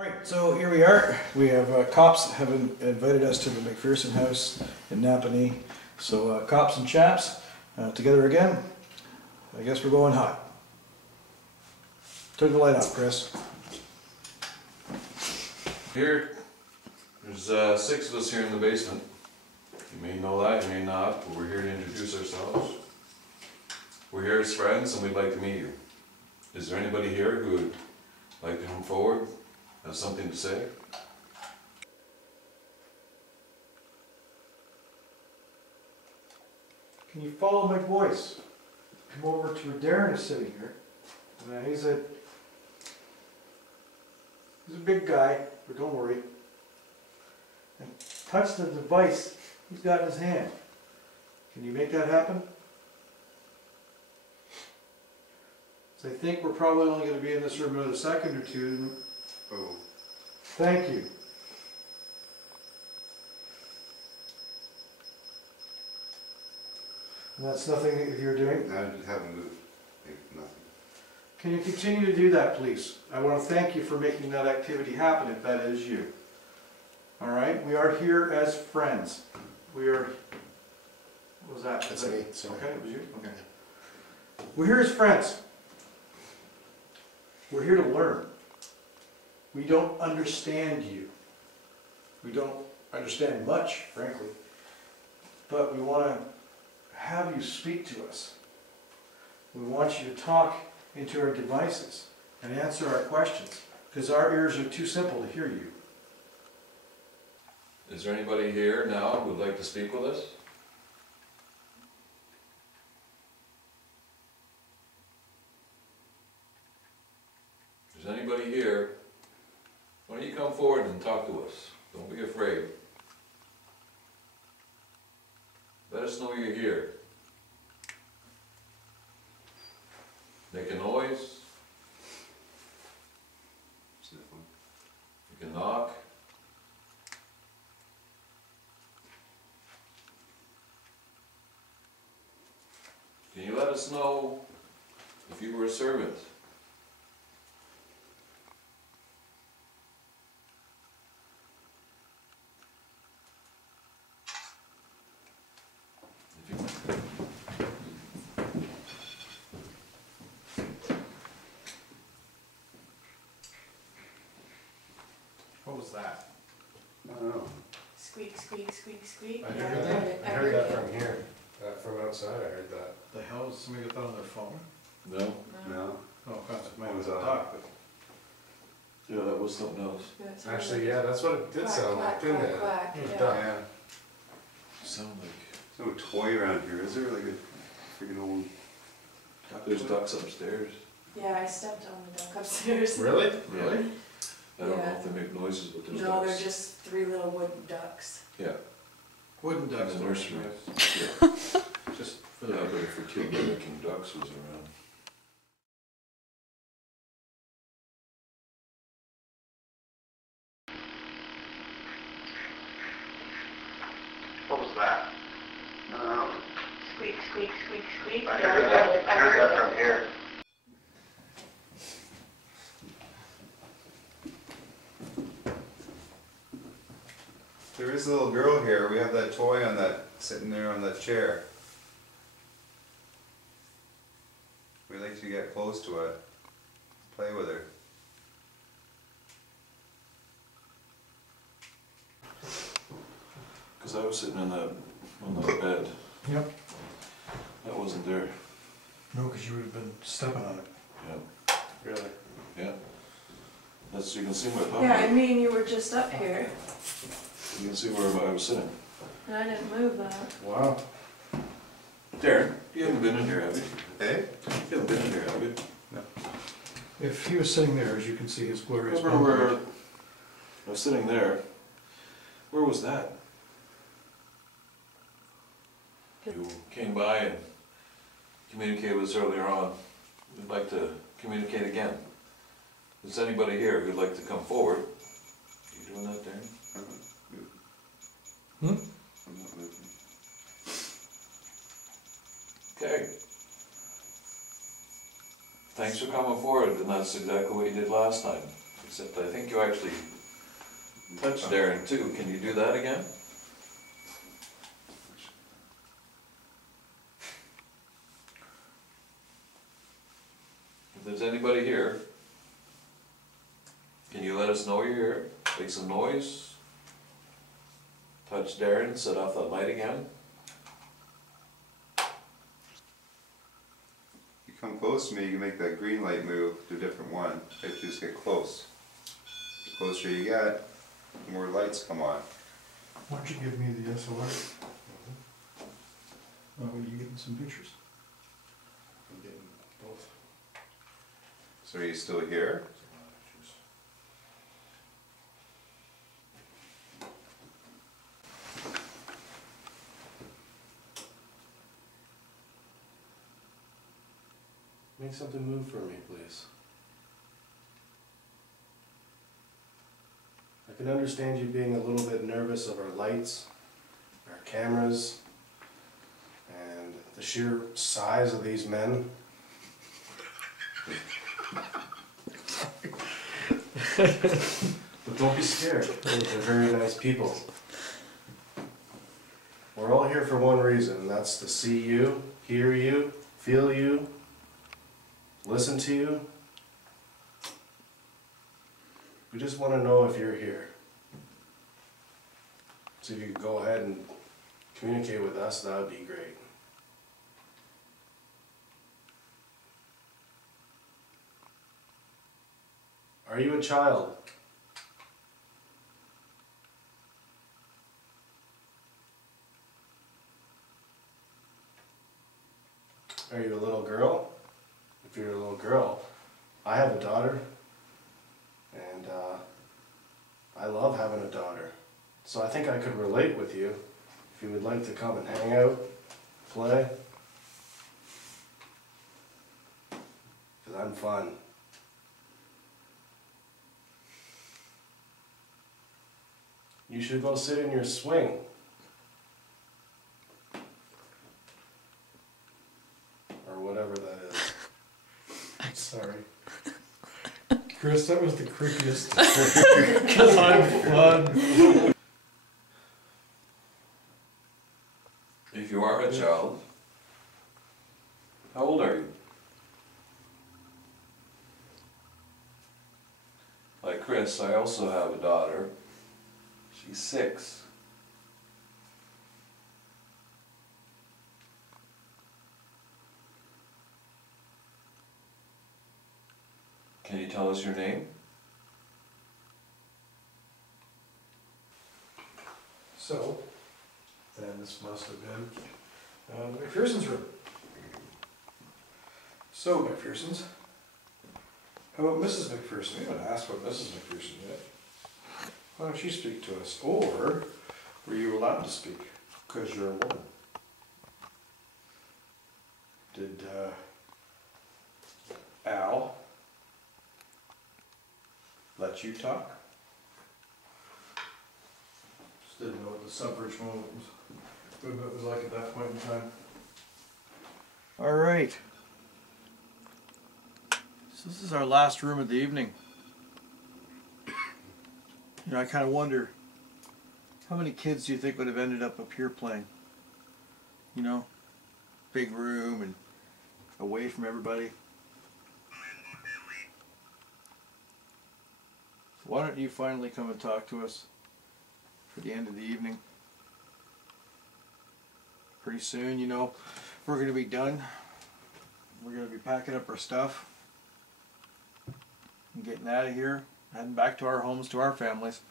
Alright, so here we are. We have cops have invited us to the McPherson house in Napanee. So cops and chaps together again. I guess we're going hot. Turn the light off, Chris. Here, there's 6 of us here in the basement. You may know that, you may not, but we're here to introduce ourselves. We're here as friends and we'd like to meet you. Is there anybody here who would like to come forward, have something to say? Can you follow my voice? Come over to where Darren is sitting here. He's a big guy, but don't worry. And touch the device he's got in his hand. Can you make that happen? So I think we're probably only going to be in this room another second or two. Oh. Thank you. And that's nothing that you're doing? I haven't moved. Nothing. Can you continue to do that, please? I want to thank you for making that activity happen, if that is you. Alright, we are here as friends. We are... What was that? That's me. Sorry. Okay, it was you? Okay. We're here as friends. We're here to learn. We don't understand you. We don't understand much, frankly. But we want to have you speak to us. We want you to talk into our devices and answer our questions, because our ears are too simple to hear you. Is there anybody here now who would like to speak with us? If there's anybody here, why don't you come forward and talk to us? Don't be afraid. Let us know you're here. Make a noise. You can knock. Can you let us know if you were a servant? What was that? I don't know. Squeak, squeak, squeak, squeak. I Yeah, heard that. I heard that from here. From outside, I heard that. The hell, did somebody get that on their phone? No? No. Oh, it might What was have that? talk, but... Yeah, that was something else. Actually, yeah, that's what it did Quack, sound like, quack, didn't quack, it? quack, It was yeah. duck. Yeah. Sound like There's no toy around here, is there? Like a freaking old duck there's toy? ducks upstairs. Yeah, I stepped on the duck upstairs. Really? Really? I don't know Yeah. if they make noises, but there's No, ducks. they're just 3 little wooden ducks. Yeah, Wooden in ducks. the nursery. Yeah. Yeah, Just for yeah, the... but if a kid making ducks was around. What was that? Squeak, squeak, squeak, squeak. I heard that from here. There is a little girl here. We have that toy on that, sitting there on that chair. We like to get close to it, play with her. Because I was sitting on that bed. Yep. That wasn't there. No, because you would have been stepping on it. Yeah, Really? yeah. That's, you can see my bum. Yeah, I mean, you were just up here, You can see where I was sitting. and I didn't move that. Wow. Darren, you haven't been in here, have you? Hey? You haven't been in here, have you? If he was sitting there, as you can see, his glorious... Remember where I was sitting there? Where was that? You came by and communicated with us earlier on. We'd like to communicate again. Is anybody here who'd like to come forward? You doing that, Darren? Hmm? I'm not moving. Okay. Thanks for coming forward, and that's exactly what you did last time. Except I think you actually touched Darren too. Can you do that again? If there's anybody here, can you let us know you're here? Make some noise. Touch Darren, set off that light again. You come close to me, you can make that green light move to a different one. You have to just get close. The closer you get, the more lights come on. Why don't you give me the SLR? Oh, you getting some pictures? I'm getting both. So are you still here? Make something move for me, please. I can understand you being a little bit nervous of our lights, our cameras, and the sheer size of these men. But don't be scared, they're very nice people. We're all here for one reason, and that's to see you, hear you, feel you, listen to you. We just want to know if you're here. So if you could go ahead and communicate with us, that would be great. Are you a child? Are you a little girl? If you're a little girl, I have a daughter, and I love having a daughter. So I think I could relate with you if you would like to come and hang out, play. Because I'm fun. You should go sit in your swing. Or whatever that is. Sorry. Chris, that was the creepiest. Because I'm fun. If you are a child, how old are you? Like Chris, I also have a daughter. She's 6. Can you tell us your name? So, then this must have been McPherson's room. So, McPherson's. How about Mrs. McPherson? We haven't asked about Mrs. McPherson yet. Why don't you speak to us? Or were you allowed to speak because you're a woman? Did Al let you talk? Just didn't know what the suffrage movement was like at that point in time. All right. So this is our last room of the evening. You know, I kind of wonder, how many kids do you think would have ended up here playing? You know, big room and away from everybody. Why don't you finally come and talk to us for the end of the evening? Pretty soon, you know, we're going to be done. We're going to be packing up our stuff and getting out of here, heading back to our homes, to our families.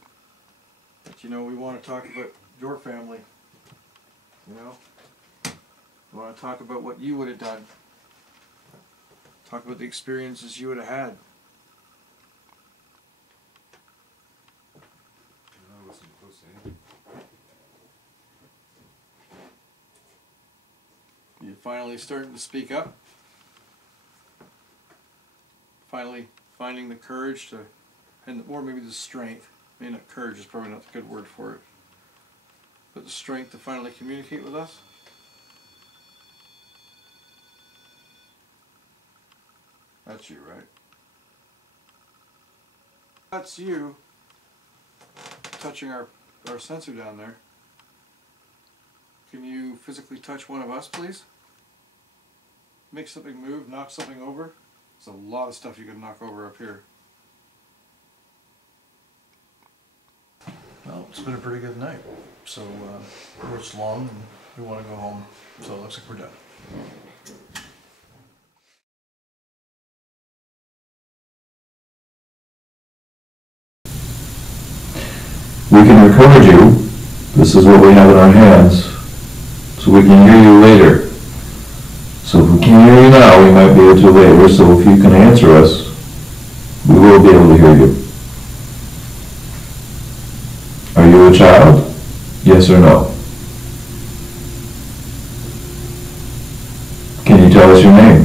But you know, we want to talk about your family. You know, we want to talk about what you would have done. Talk about the experiences you would have had. I wasn't close to anything. You finally starting to speak up. Finally finding the courage to, or maybe the strength. Maybe not courage is probably not the good word for it. But the strength to finally communicate with us. That's you, right? That's you touching our sensor down there. Can you physically touch one of us, please? Make something move, knock something over. There's a lot of stuff you can knock over up here. Well, it's been a pretty good night. So, it's long and we want to go home. So it looks like we're done. We can record you. This is what we have in our hands. So we can hear you later. So if we can hear you now, we might be able to later. So if you can answer us, we will be able to hear you. Are you a child? Yes or no? Can you tell us your name?